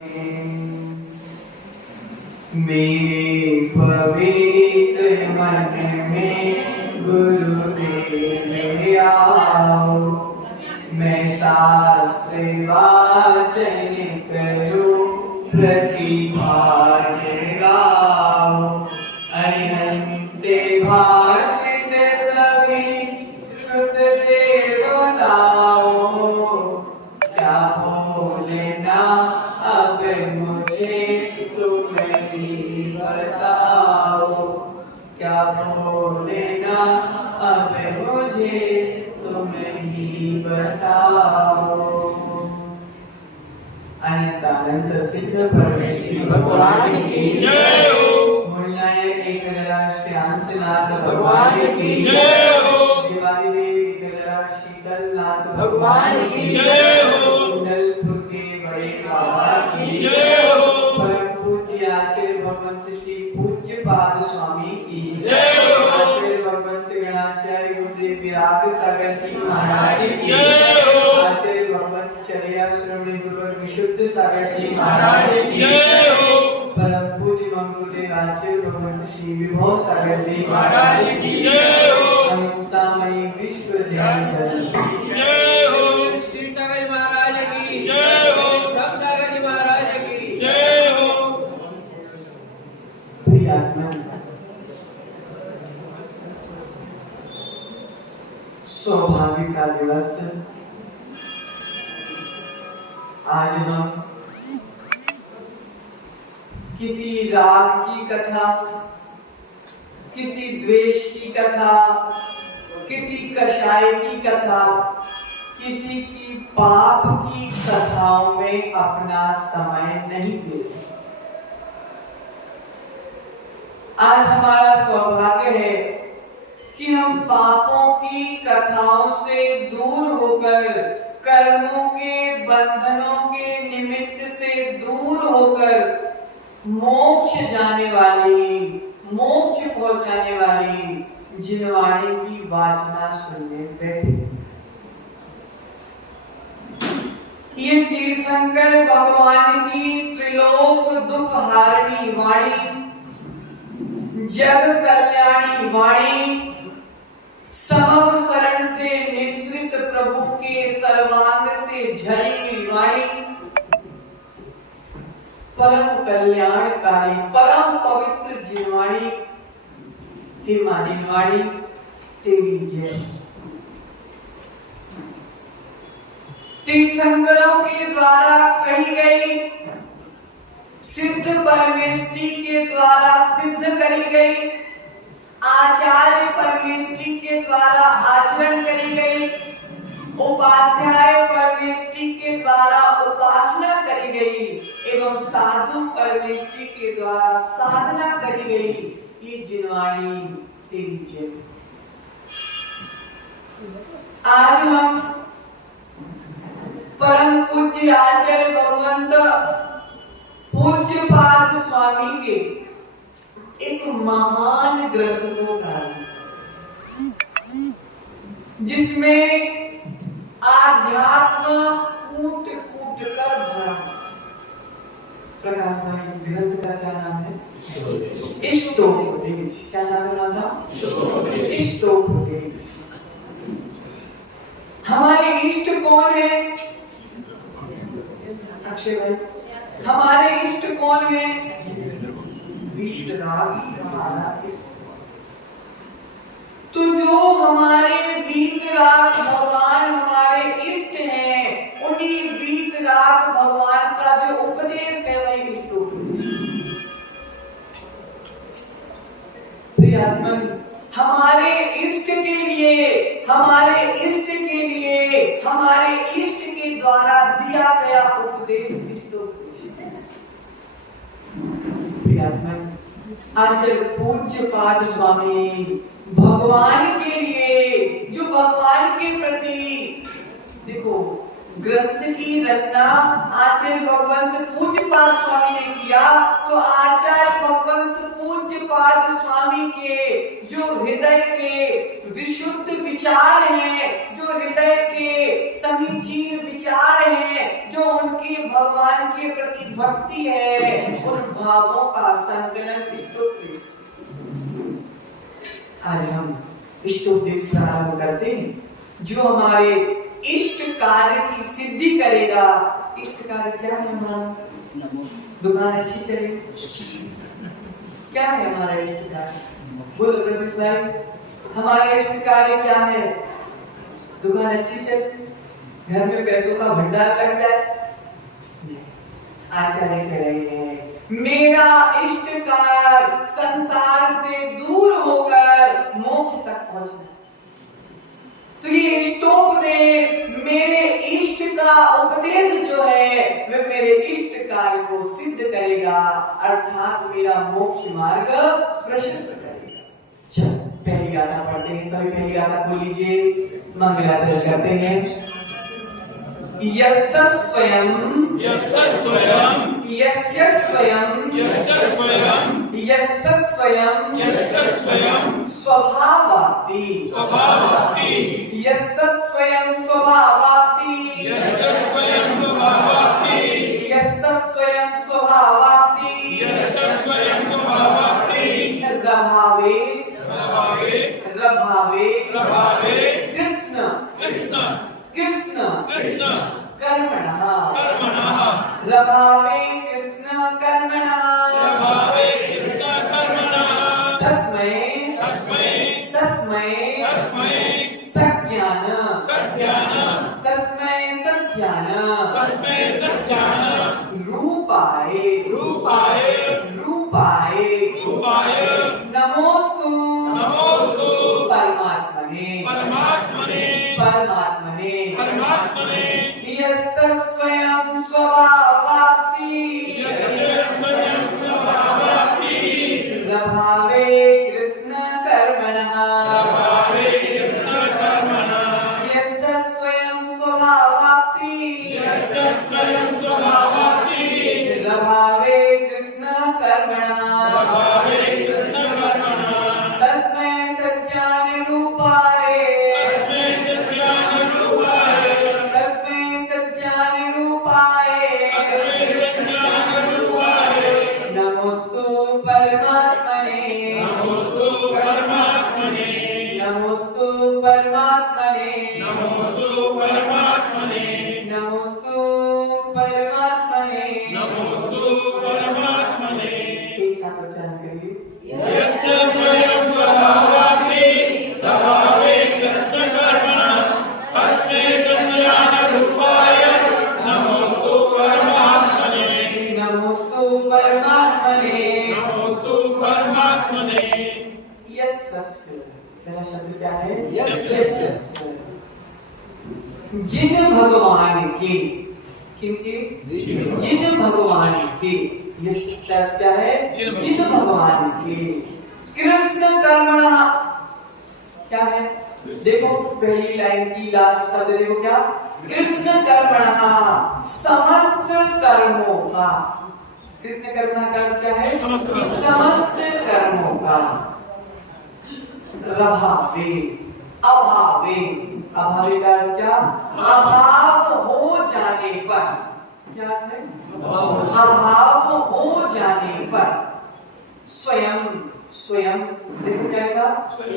मेरे पवित्र मन में गुरुदेव आओ, मैं शास्त्र वाचन करूं, प्रतिभा जगाओ। अनंत भाषित सभी श्रुत देवताओ, क्या बोलना अब मुझे तुम ही बताओ, क्या बोलना अब मुझे तुम ही बताओ। अनंत अनंत सिद्ध परमेश्वरी भगवान की जय हो। मूलनायक एकनाथ श्यामनाथ भगवान की जय हो। दिवाली देवी एकनाथ शीतलनाथ भगवान की जय हो। कुंडलपुर के बड़े बाबा की जय हो। परम पूज्य आचार्य भगवंत श्री पूज्य पाद स्वामी की जय हो। आचार्य भगवंत गणाचार्य गुरुदेव विराट सागर की महाराज की जय हो। आचार्य भगवंत चर्या श्रवणी गुरु विशुद्ध सागर की महाराज की जय हो। परम पूज्य गुरुदेव आचार्य भगवंत श्री विभव सागर जी महाराज की जय हो। अहिंसामयी विश्व जय जय हो। श्री सागर महाराज की जय हो। सब सागर जी महाराज की जय हो। प्रिय आत्मा, सौभाग्य का दिवस आज हम किसी राग की कथा, किसी द्वेष की कथा, किसी कषाय की कथा, किसी की पाप की कथाओं में अपना समय नहीं देते। आज हमारा सौभाग्य है कि हम पापों की कथाओं से दूर होकर, कर्मों के बंधनों के निमित्त से दूर होकर मोक्ष जाने वाली, मोक्ष पहुंचाने वाली जिनवाणी की वाचना सुनने बैठे। ये तीर्थंकर भगवान की त्रिलोक दुख हारणी वाणी, जग कल्याणी वाणी, समव शरण से मिश्रित प्रभु के सर्वांग से झरी हुई वाणी, परम कल्याणकारी परम पवित्र जिनवाणी, हे मां जिनवाणी तेरी जय। तीर्थंकरों के द्वारा कही गई, सिद्ध परमेष्ठी के द्वारा सिद्ध करी गई, आचार्य परमेष्ठी के द्वारा आचरण करी गई, उपाध्याय परमेष्ठी के द्वारा उपासना करी गई एवं साधु परमेष्ठी के द्वारा साधना करी गई, ये जिनवाणी तेरी जय। आज हम परम पूज्य आचार्य भगवंत पूज्य पाद स्वामी के एक महान ग्रंथ को पढ़ा, जिसमें आध्यात्म कूट कूट कर भरा। प्रकाश भाई, ग्रंथ का क्या नाम है? इष्टोपदेश। क्या नाम है माता? इष्टोपदेश। हमारे इष्ट कौन है? अक्षय भाई, हमारे इष्ट कौन है? वीतरागी हमारा इष्ट। तो जो हमारे वीतराग भगवान हमारे इष्ट हैं, उन्हीं वीतराग भगवान का जो उपदेश है वही इष्टोपदेश। प्रियात्मन, हमारे इष्ट के लिए, हमारे इष्ट के लिए, हमारे इष्ट के द्वारा दिया गया उपदेश इष्टोपदेश। प्रियात्मन, आज पूज्य पाद स्वामी भगवान के लिए, जो भगवान के प्रति, देखो ग्रंथ की रचना आचार्य भगवंत पूज्य पाद स्वामी ने किया, तो आचार्य भगवंत पूज्य पाद स्वामी के जो हृदय के विशुद्ध विचार हैं, जो हृदय के समीचीन विचार हैं, जो उनकी भगवान के प्रति भक्ति है, उन भावों का संकलन इष्टोपदेश। आज हम इष्टोपदेश प्रारंभ करते हैं जो हमारे इष्ट कार्य की सिद्धि करेगा। इष्ट कार्य क्या है हमारा? दुकान अच्छी चले, क्या है हमारा इष्ट कार्य? बोलो प्रशिष भाई, हमारा इष्ट कार्य क्या है? दुकान अच्छी चले, घर में पैसों का भंडार लग जाए। आचार्य कह रहे हैं मेरा इष्ट कार्य संसार से दूर होकर मोक्ष तक पहुंचना। तो ये इष्टोपदेश, मेरे इष्ट का उपदेश जो है वह मेरे इष्ट कार्य को सिद्ध करेगा, अर्थात मेरा मोक्ष मार्ग प्रशस्त करेगा। चल पहली गाथा पढ़ते हैं, सभी पहली गाथा बोल लीजिए, मंगलाचरण करते हैं। यस्य स्वयं यस्य स्वयं यस्य स्वयं यस्य स्वयं यस्य स्वयं यस्य स्वयं स्वभावाति स्वभावाति यस्य स्वयं स्वभावाति यस्य स्वयं स्वभावाति यस्य स्वयं स्वभावाति यस्य स्वयं स्वभावाति रभावे रभावे रभावे रभावे कृष्ण कृष्ण कृष्ण कृष्ण कर्मणः कर्मणः रभावे कृष्ण कर्मणः रभावे कृष्ण कर्मणः तस्मै तस्मै तस्मै तस्मै सज्ञान सज्ञान तस्मै सज्ञान तस्मै सज्ञान रूपाय रूपाय रूपाय रूपाय नमोस्तु नमोस्तु परमात्मने परमात्मने परमात्मने परमात्मने यस्य स्वयं स्वभावाति यस्य स्वयं स्वभावाति रभावे कृष्ण कर्मणः रभावे कृष्ण कर्मणः यस्य स्वयं स्वभावाति यस्य स्वयं स्वभावाति रभावे कृष्ण कर्मणः रभावे कृष्ण कर्मणः तस्मै सज्ञान रूपाय नमोस्तु परमात्मने नमोस्तु परमात्मने नमोस्तु परमात्मने नमोस्तु परमात्मने नमोस्तु परमात्मने नमोस्तु परमात्मने। एक साथ उच्चारण करिए। यस्य स्वयं स्वभावाति रभावे कृष्ण कर्मणः तस्मै सज्ञान रूपाय नमोस्तु परमात्मने नमोस्तु परमात्मने नमोस्तु परमात्मने। यस्य पहला शब्द क्या है? यस्य जिन भगवान के, किनके? जिन भगवान के, यस्य शब्द क्या है? जिन भगवान के कृष्ण कर्मणः क्या है? देखो पहली लाइन की लास्ट शब्द देखो क्या? कृष्ण कर्मणः समस्त कर्मों का। कृष्ण कर्मणः का क्या है? समस्त कर्मों का। रभावे अभावे, अभावे का क्या? अभाव हो जाने पर, क्या है? अभाव हो जाने पर स्वयं, स्वयं देखो क्या है?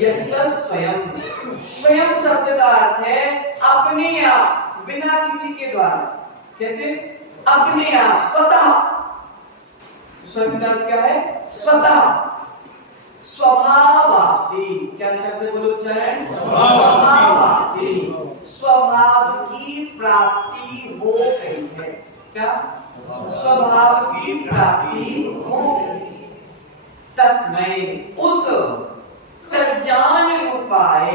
यस्य स्वयं, स्वयं शब्द का अर्थ है अपने आप, बिना किसी के द्वारा। कैसे? अपने आप, स्वतः। स्वयं का अर्थ क्या है? स्वतः। स्वभावाति, क्या शब्द बोलो उच्चारण? स्वभावाति, स्वभाव की प्राप्ति हो गई है। क्या? स्वभाव की प्राप्ति हो गई। तस्मै उस सज्ञान रूपाय,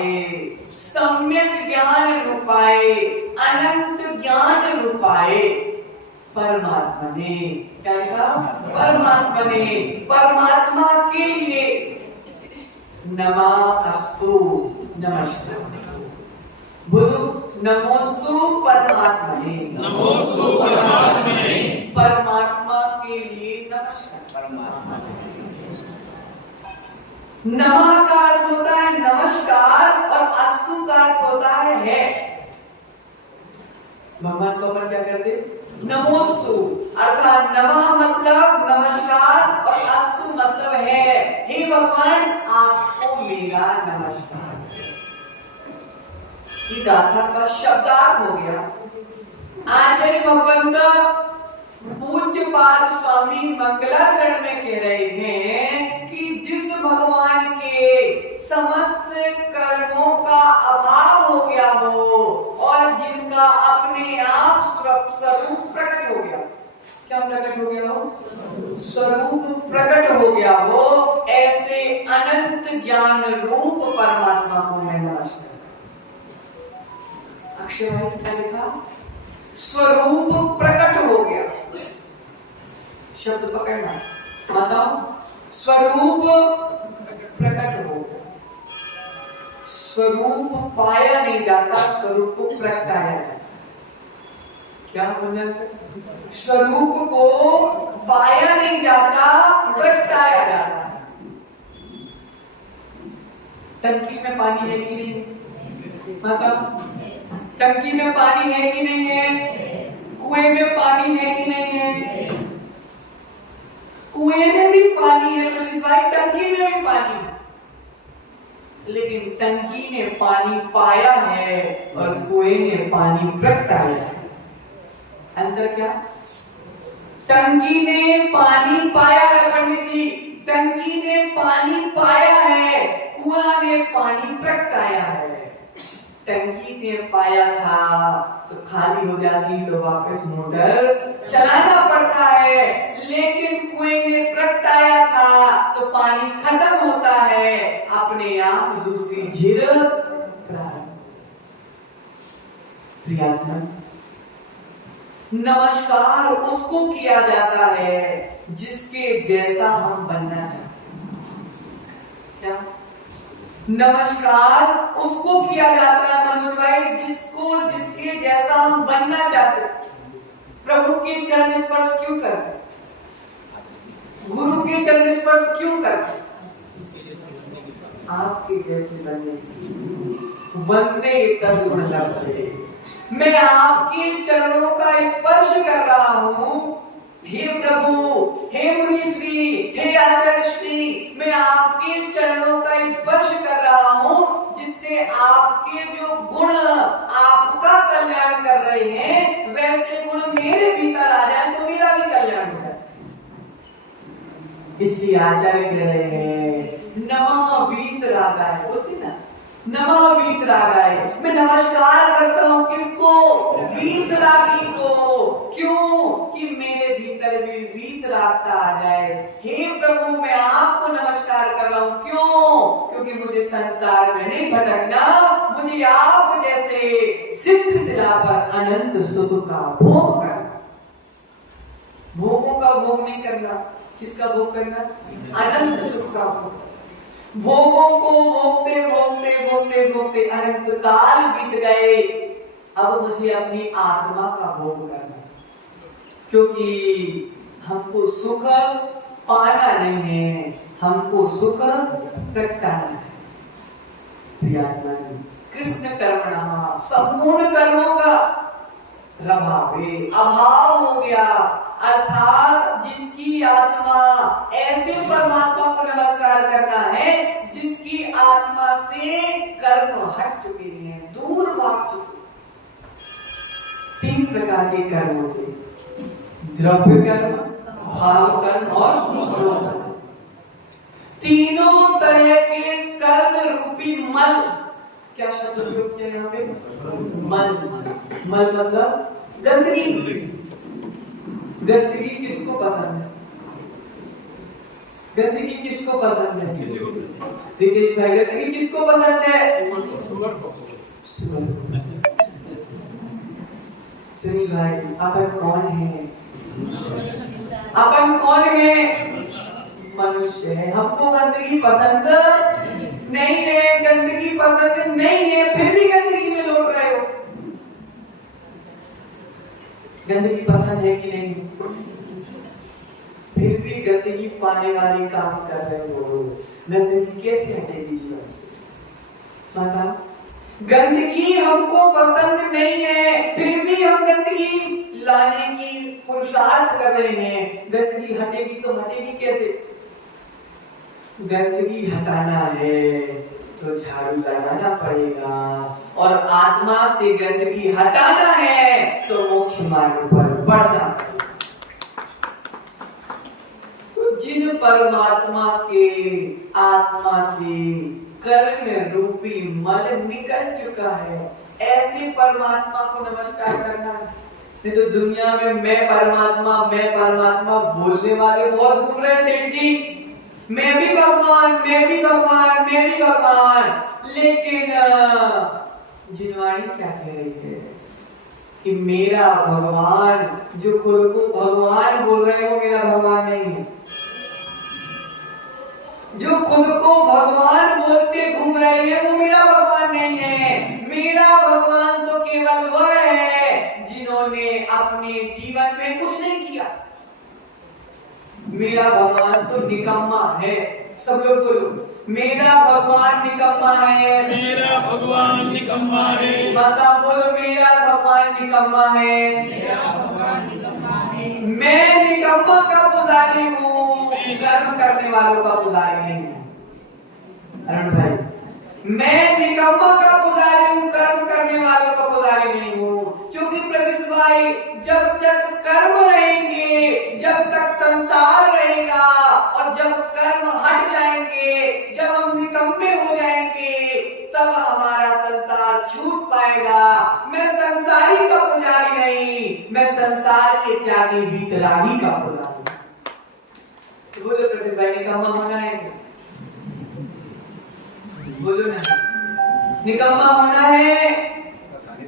सम्यक ज्ञान रूपाय, अनंत ज्ञान रूपाय परमात्मने, क्या लिखा? परमात्मने, परमात्मा के लिए नमोस्तु, नमस्कार बोलो। नमोस्तु परमात्मने, नमोस्तु परमात्मने, परमात्मा के लिए नमस्कार। परमात्मा नमः का अर्थ होता है नमस्कार और अस्तु का अर्थ होता है। भगवान को अपन क्या कहते? नमोस्तु। अर्थात नमः मतलब नमस्कार और अस्तु मतलब है, हे भगवान आपको मेरा नमस्कार। ये गाथा का शब्दार्थ हो गया। आचार्य भगवंत पूज्यपाद स्वामी मंगलाचरण में कह रहे हैं कि जिस भगवान के समस्त कर्मों का अभाव हो गया हो और जिनका अपने आप स्वरूप प्रकट हो गया, क्या प्रकट हो गया हो? स्वरूप प्रकट हो गया हो, ऐसे अनंत ज्ञान रूप परमात्मा को मैं नमस्कार। अक्षय भाई क्या लिखा? स्वरूप प्रकट हो गया। शब्द पकड़ना, बताओ। स्वरूप प्रकट हो गया। स्वरूप पाया नहीं जाता, स्वरूप को प्रगटाया जाता। क्या हो जाता? स्वरूप को पाया नहीं जाता, प्रगटाया जाता। टंकी में पानी है कि नहीं? बताओ। टंकी में पानी है कि नहीं है? कुएं में पानी है कि नहीं है? कुएं में भी पानी है प्रसिद्ध भाई, टंकी में भी पानी, लेकिन टंकी ने पानी पाया है और कुएं ने पानी प्रगटाया है। अंतर क्या? टंकी ने पानी पाया है पंडित जी, टंकी ने पानी पाया है, कुआं ने पानी प्रगटाया है। टंकी ने पाया था तो खाली हो जाती तो वापस मोटर चलाना पड़ता है, लेकिन कुएं ने प्रगटाया था तो पानी खत्म होता है, अपने आप दूसरी झील प्रारंभ। प्रियात्मन, नमस्कार उसको किया जाता है जिसके जैसा हम बनना चाहते हैं। क्या? नमस्कार उसको किया जाता है मनोज भाई जिसके जैसा हम बनना चाहते हैं। प्रभु के चरण स्पर्श क्यों करते? गुरु के चरण स्पर्श क्यों करते? आपके जैसे बनने तद गुण लगते। मैं आपके चरणों का स्पर्श कर रहा हूं, हे प्रभु, हे मुनिश्री, हे आचार्य श्री, मैं आपके चरणों का स्पर्श कर रहा हूं, जिससे आपके जो गुण आपका कल्याण कर रहे हैं वैसे गुण मेरे भीतर आ जाए तो मेरा भी कल्याण हो जाए। इसलिए आचार्य कह रहे हैं नमः वीतरागाय, बोलते ना, नमः वीतरागाय। मैं नमस्कार करता हूं किसको? वीतरागी को। क्यों? कि मेरे भीतर भी वीतरागता आ जाए। हे प्रभु, मैं आपको नमस्कार कर रहा हूं। क्यों? क्योंकि मुझे संसार में नहीं भटकना, मुझे आप जैसे सिद्ध शिला पर अनंत सुख का भोग करना। भोगों का भोग नहीं करना, किसका भोग करना? अनंत सुख का भोग। भोगों को भोगते भोगते भोगते भोगते अनंत काल बीत गए, अब मुझे अपनी आत्मा का भोग करना, क्योंकि हमको सुख पाना नहीं है, हमको सुख प्रगटाना है। कृष्ण कर्मणः, संपूर्ण कर्मों का रभावे, अभाव हो गया, अर्थात जिसकी आत्मा ऐसे परमात्मा को नमस्कार करना है जिसकी आत्मा से कर्म हट चुके हैं, दूर भाग चुके। 3 प्रकार के कर्म होते हैं, द्रव्य कर्म, भाव कर्म और क्रोध कर्म। तीनों तरह के कर्म रूपी मल, क्या शब्द उपयोग किया यहाँ पे? मल। मल मतलब गंदगी। गंदगी किसको पसंद है? गंदगी किसको पसंद है? रितेश भाई, गंदगी किसको पसंद है? सुनील भाई, अपन कौन है? अपन कौन है? मनुष्य है। हमको गंदगी पसंद नहीं है, गंदगी पसंद नहीं है, फिर भी गंदगी में लौट रहे हो। गंदगी पसंद है कि नहीं? फिर भी गंदगी पाने वाले काम कर रहे हो। गंदगी कैसे हटेगी जीवन से? बताओ। गंदगी हमको पसंद नहीं है, फिर भी हम गंदगी लाने की पुरुषार्थ कर रहे हैं, गंदगी हटेगी तो हटेगी कैसे? गंदगी हटाना है तो झाड़ू लगाना पड़ेगा, और आत्मा से गंदगी हटाना है तो मोक्ष मार्ग पर बढ़ना पड़ेगा। तो जिन परमात्मा के आत्मा से कर्म रूपी मल निकल चुका है, ऐसे परमात्मा को नमस्कार करना है। नहीं तो दुनिया में मैं परमात्मा बोलने वाले बहुत घूम रहे सेठ जी, मैं भी भगवान, मैं भी भगवान, मैं भी भगवान। लेकिन जिनवाणी क्या कह रही है कि मेरा भगवान, जो खुद को भगवान बोल रहे हो, मेरा भगवान नहीं है। जो खुद को भगवान बोलते घूम रहे हैं वो मेरा भगवान नहीं है। मेरा भगवान तो केवल वह है जिन्होंने अपने जीवन में कुछ नहीं किया। मेरा भगवान तो निकम्मा है। सब लोग बोलो, मेरा भगवान निकम्मा है। मेरा भगवान निकम्मा है। माता बोलो, मेरा भगवान निकम्मा है। मेरा भगवान निकम्मा है। मैं निकम्मा का पुजारी हूँ, कर्म करने वालों का पुजारी नहीं हूँ। अरुण भाई, मैं निकम्मा का पुजारी हूँ, कर्म करने वालों का पुजारी नहीं हूँ। क्योंकि प्रशिष भाई, जब तक कर्म रहेंगे, जब तक संसार रहेगा, और जब कर्म हट जाएंगे, जब हम निकम्मे हो जाएंगे, तब हमारा संसार छूट पाएगा। मैं संसारी का पुजारी नहीं, मैं संसार के त्यागी वीतरागी का पुजारी। बोलो प्रसिद्ध भाई, निकम्मा होना है क्या? बोलो ना, निकम्मा होना है।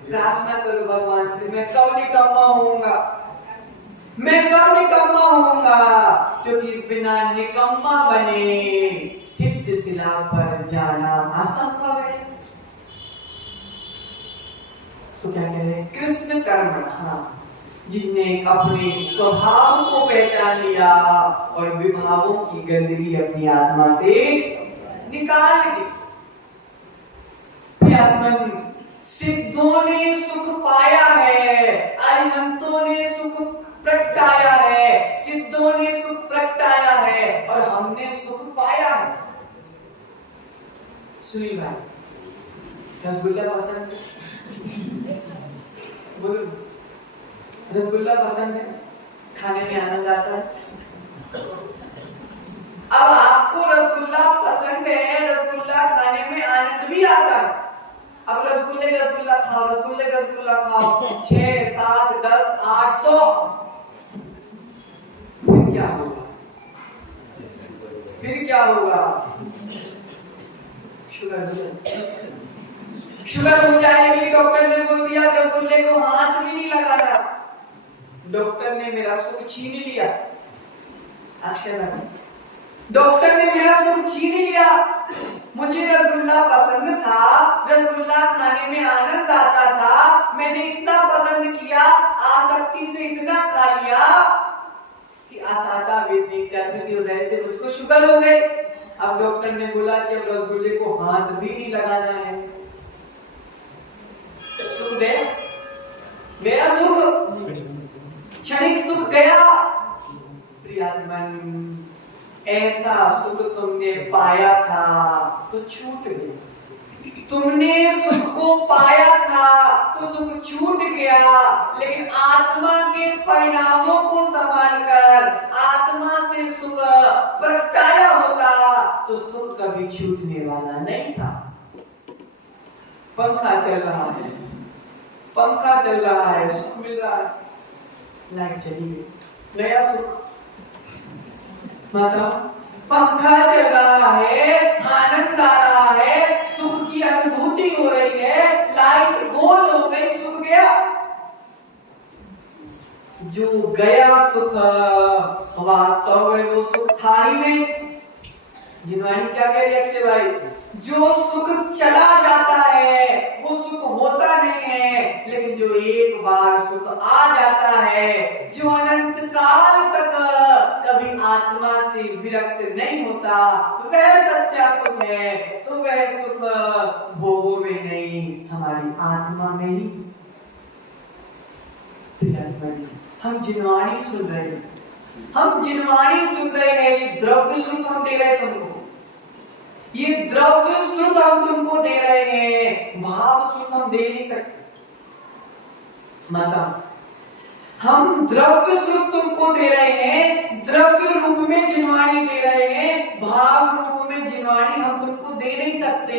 प्रार्थना करो भगवान से, मैं कब निकम्मा होऊंगा, मैं कब निकम्मा होऊंगा। क्योंकि बिना निकम्मा बने सिद्ध शिला पर जाना असंभव है। तो क्या कह रहे हैं? कृष्ण कर्मणः, जिसने अपने स्वभाव को पहचान लिया और विभावों की गंदगी अपनी आत्मा से निकाल दी। आत्मन सिद्धों ने सुख पाया है, अरिहंतों ने सुख प्रगटाया है, सिद्धों ने सुख प्रगटाया है, और हमने सुख पाया है। सुनिए भाई, रसगुल्ला पसंद है? बोलो, रसगुल्ला पसंद है? खाने में आनंद आता है? अब आपको रसगुल्ला पसंद है, रसगुल्ला खाने में आनंद भी आता है। अब रसगुल्ला खाओ 6, 7, 10, 800, फिर क्या होगा? शुगर हो जाएगी। डॉक्टर ने बोल दिया रसगुल्ले को हाथ भी नहीं लगाना। डॉक्टर ने मेरा सुख छीन लिया। डॉक्टर ने मेरा सुख छीन लिया। मुझे रसगुल्ला पसंद था, रसगुल्ला खाने में आनंद आता था, मैंने इतना पसंद किया, आसक्ति से इतना खा लिया कि आसाता वेदनी करने की वजह से मुझको शुगर हो गई। अब डॉक्टर ने बोला कि अब रसगुल्ले को हाथ भी नहीं लगाना है। सुख गया सुख, क्षणिक सुख गया। प्रियात्मन, ऐसा सुख तुमने पाया था तो छूट गया। तुमने सुख को पाया था तो सुख छूट गया। लेकिन आत्मा के परिणामों को संभालकर आत्मा से सुख प्रगटाया होता तो सुख कभी छूटने वाला नहीं था। पंखा चल रहा है, सुख मिल रहा है, लाइट चली गई, गया सुख। माता, पंखा चल रहा है, आनंद आ रहा है, सुख की अनुभूति हो रही है, लाइट गोल हो गई, सुख गया। जो गया सुख वास्तव में वो सुख था ही नहीं। जिनवाणी क्या कह रही है अक्षय भाई? जो सुख चला जाता है वो सुख होता नहीं है, लेकिन जो एक बार सुख आ जाता है, जो अनंत काल तक कभी आत्मा से विरक्त नहीं होता, वह सच्चा सुख है। तो वह सुख भोगों में नहीं, हमारी आत्मा में ही। हम जिनवाणी सुन रहे हैं, हम जिनवाणी सुन रहे हैं। ये द्रव्य श्रुत हम दे रहे हैं तुमको, ये द्रव्य श्रुत हम तुमको दे रहे हैं, भाव श्रुत हम दे नहीं सकते। माता, हम द्रव्य श्रुत तुमको दे रहे हैं, द्रव्य रूप में जिनवाणी दे रहे हैं, भाव रूप में जिनवाणी हम तुमको दे नहीं सकते।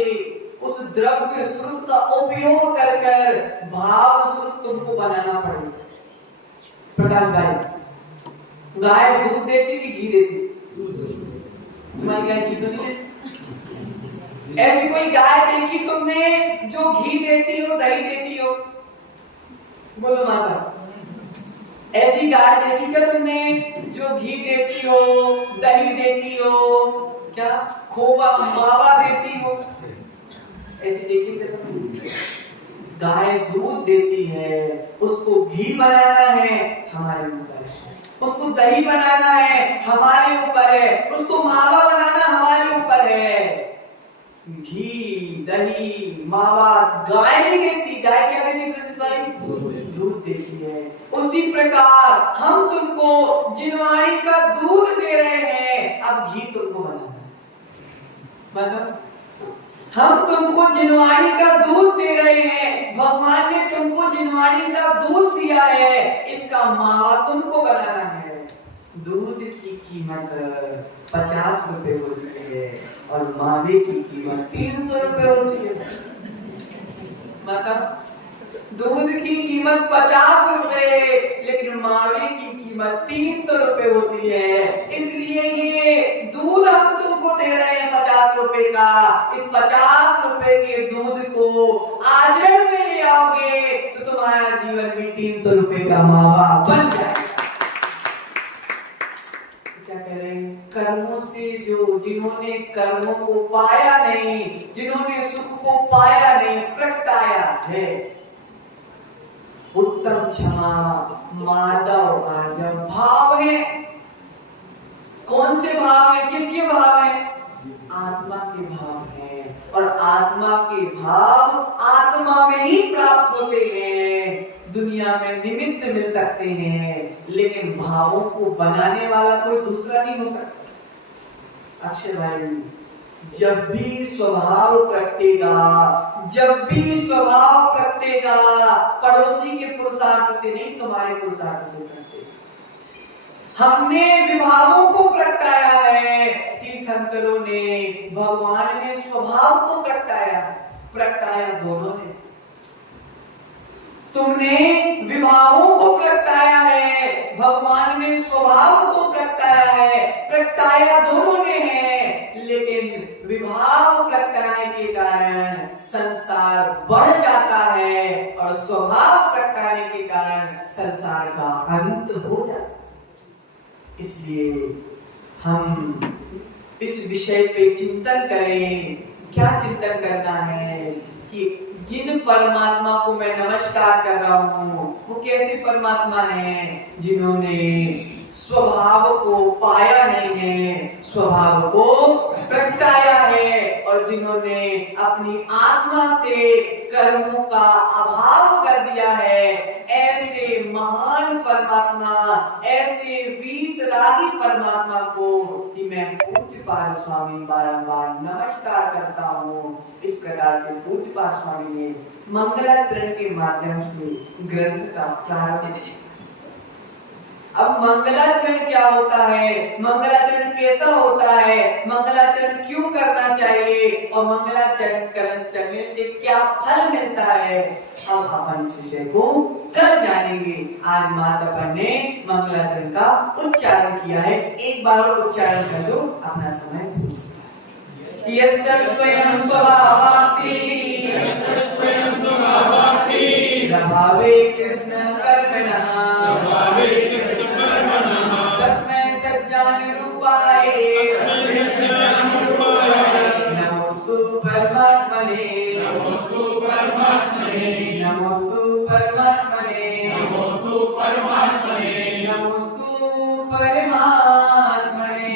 उस द्रव्य श्रुत का उपयोग कर कर भाव श्रुत तुमको बनाना पड़ेगा। प्रकाश भाई, गाय दूध देती कि घी देती? तुम्हारी गाय घी तो नहीं देती? ऐसी कोई गाय देखी तुमने जो घी देती हो, दही देती हो? बोलो माता, ऐसी गाय देखी क्या तुमने जो घी देती हो, दही देती हो, क्या खोवा मावा देती हो? ऐसी देखी क्या तुमने? गाय दूध देती है, उसको घी बनाना है हमारे ऊपर है, उसको दही बनाना है हमारे ऊपर है, उसको मावा बनाना हमारे ऊपर है। घी, दही, मावा गाय नहीं देती। गाय क्या देती प्रसिद्ध भाई? दूध देती है। उसी प्रकार हम तुमको जिनवाणी का दूध दे रहे हैं, अब घी तुमको बनाना है। मतलब हम तुमको जिनवाणी का दूध दे रहे हैं, भगवान ने तुमको जिनवाणी का दूध दिया है, इसका मावा तुमको बनाना है। दूध की कीमत 50 रुपए होती है और मावे की कीमत 300 रुपए होती है। मतलब दूध की कीमत 50 रुपए, लेकिन मावे की कीमत 300 रुपए होती है। इसलिए ये दूध हम तुमको दे रहे हैं 50 रुपए का। इस 50 रुपए के दूध को आचरण में ले आओगे तो तुम्हारा जीवन भी 300 रुपए का मावा बन जाएगा। क्या कह रहे हैं? कर्मों से जो जिन्होंने कर्मों को पाया नहीं, जिन्होंने सुख को पाया नहीं, प्रगटाया है उत्तम क्षमा माधव आर्य भाव है। कौन से भाव है? किसके भाव है? आत्मा के भाव है। और आत्मा के भाव आत्मा में ही प्राप्त होते हैं। दुनिया में निमित्त मिल सकते हैं, लेकिन भावों को बनाने वाला कोई दूसरा नहीं हो सकता। अक्षय भाई, जब भी स्वभाव प्रगटेगा, जब भी स्वभाव प्रगटेगा, पड़ोसी के पुरुषार्थ से नहीं, तुम्हारे पुरुषार्थ से प्रगटेगा। हमने विभागों को प्रगटाया है, तीर्थंकरों ने, भगवान ने स्वभाव को प्रगटाया दोनों ने। तुमने विभागों को प्रगटाया है, भगवान ने स्वभाव को प्रगटाया है, प्रगटाया दोनों ने है। लेकिन विभाग प्रगटाने के कारण संसार बढ़ जाता है और स्वभाव प्रगटाने के कारण संसार का अंत हो जाता है। इसलिए हम इस विषय पे चिंतन करें। क्या चिंतन करना है कि जिन परमात्मा को मैं नमस्कार कर रहा हूँ, वो कैसे परमात्मा हैं? जिन्होंने स्वभाव को पाया नहीं है, स्वभाव को प्रगटाया है, और जिन्होंने अपनी आत्मा से कर्मों का अभाव कर दिया है। ऐसे महान परमात्मा, ऐसे वीतरागी परमात्मा को कि मैं पूज्यपाद स्वामी बारंबार नमस्कार करता हूँ। इस प्रकार से पूज्यपाद स्वामी ने मंगलाचरण के माध्यम से ग्रंथ का प्रारंभ किया। अब मंगलाचरण क्या होता है, मंगलाचरण कैसा होता है, मंगलाचरण क्यों करना चाहिए और मंगलाचरण करने से क्या फल मिलता है, अब अपन इस विषय को कल जानेंगे। आज माता ने मंगलाचरण का उच्चारण किया है, एक बार उच्चारण कर दो, अपना समय पूछ। यस्य स्वयं स्वभावाप्ति प्रभावे कृष्ण कर्मणः तस्मै सज्जानुरूपाय नमोस्तु परमात्मने नमोस्तु परमात्मने नमोस्तु परमात्मने।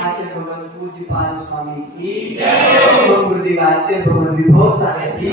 आचार्य भगवान पूज्यपाद स्वामी की जय। गुरुदेव आचार्य भगवान विभव सारे की